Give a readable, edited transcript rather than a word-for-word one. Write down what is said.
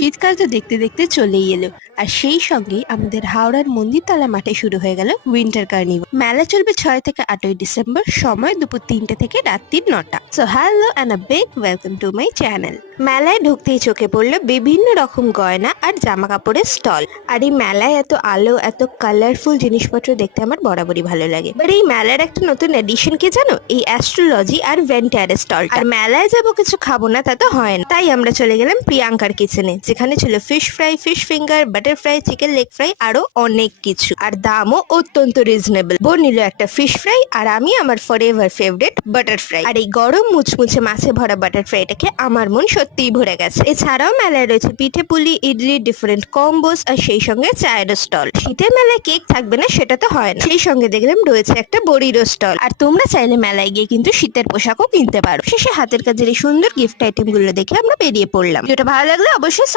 শীতকাল তো দেখতে দেখতে চলেই এলো, আর সেই সঙ্গেই আমাদের হাওড়ার মন্দিরতলা মাঠে শুরু হয়ে গেল উইন্টার কার্নিভাল। মেলা চলবে 6 থেকে 8ই ডিসেম্বর, সময় দুপুর 3টে থেকে রাত্রি 9টা। So hello and a big welcome to my channel. মেলায় ঢুকতেই চোখে পড়লো বিভিন্ন রকম গয়না আর জামা কাপড়ের স্টল। আর এই মেলায় এত আলো, এত কালারফুল জিনিসপত্র দেখতে আমার বরাবরই ভালো লাগে। বাট এই মেলার একটা নতুন এডিশন কি জানো, এই অ্যাস্ট্রোলজি আর ভেন্টারের স্টল। আর মেলায় যাবো কিছু খাবো না তা তো হয় না, তাই আমরা চলে গেলাম প্রিয়াঙ্কার কিচেনে, যেখানে ছিল fish fry, fish finger, butter fry, chicken leg fry, আরো অনেক কিছু। আর দামও অত্যন্ত রিজনেবল। বোন নিল একটা ফিশ ফ্রাই আর আমি আমার ফরএভার ফেভারিট বাটার ফ্রাই। আর এই গরম মুচমুচে মাছে ভরা বাটার ফ্রাইটাকে আমার মন সত্যিই ভরে গেছে। এছাড়াও মেলায় রয়েছে পিঠে পুলি, ইডলি, ডিফারেন্ট কম্বোস, আর সেই সঙ্গে চায়ের স্টল। শীতের মেলায় কেক থাকবে না সেটা তো হয় না, সেই সঙ্গে দেখলাম রয়েছে একটা বড়িরও স্টল। আর তোমরা চাইলে মেলায় গিয়ে কিন্তু শীতের পোশাকও কিনতে পারো। শেষে হাতের কাজের এই সুন্দর গিফট আইটেম গুলো দেখে আমরা বেরিয়ে পড়লাম। যেটা ভালো লাগলে অবশ্যই